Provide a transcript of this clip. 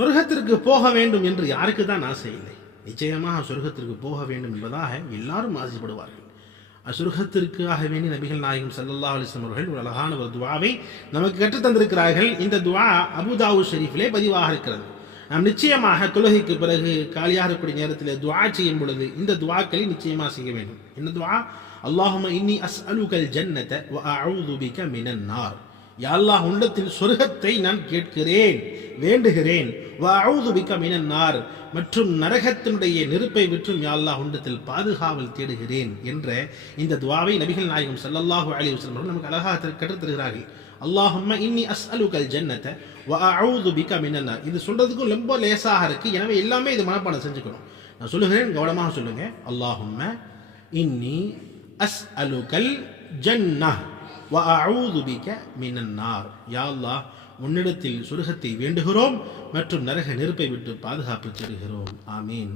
சொர்க்கத்திற்கு போக வேண்டும் என்று யாருக்கு தான் ஆசை இல்லை. நிச்சயமாக சொர்க்கத்திற்கு போக வேண்டும் என்பதாக எல்லாரும் ஆசைப்படுவார்கள். அசுர்கத்திற்காக வேண்டி நபிகள் நாயகம் சல்லல்லா அலிஸ்லம் அவர்கள் ஒரு அழகான ஒரு துவாவை நமக்கு கற்றுத் தந்திருக்கிறார்கள். இந்த துவா அபுதாவு ஷெரீஃபிலே பதிவாக இருக்கிறது. நாம் நிச்சயமாக தொழுகைக்கு பிறகு காலியாக இருக்கக்கூடிய நேரத்தில் துவா செய்யும் பொழுது இந்த துவாக்களை நிச்சயமாக செய்ய வேண்டும். இந்த துவா? அல்லாஹும இன்னி அஸ்அலுகல் ஜன்னத மினன் நார். பிக உள்ளத்தில் சொர்க்கத்தை நான் கேட்கிறேன் வேண்டுகிறேன். வ மற்றும் நரகத்தினுடைய நெருப்பை விற்றும் யா அல்லாஹ் பாதுகாவல் தேடுகிறேன் என்ற இந்த துவாவை நபிகள் நாயகம் ஸல்லல்லாஹு அலி வஸ்லம் நமக்கு அழகாக கற்றுத்தருகிறார்கள். அல்லாஹும்ம இன்னி அஸ் அலுகல் ஜன்னத்தை பிக மினன் இது சொல்றதுக்கும் ரொம்ப லேசாக இருக்கு. எனவே எல்லாமே இது மனப்பாடம் செஞ்சுக்கணும். நான் சொல்லுகிறேன் கவனமாக சொல்லுங்க. அல்லாஹும்ம இன்னி அஸ் அலுகல் ஜன்னஹ். வ அஊது பிக மினன் உன்னிடத்தில் சுருகத்தை வேண்டுகிறோம் மற்றும் நரக நெருப்பை விட்டு பாதுகாப்பு தருகிறோம் ஆமீன்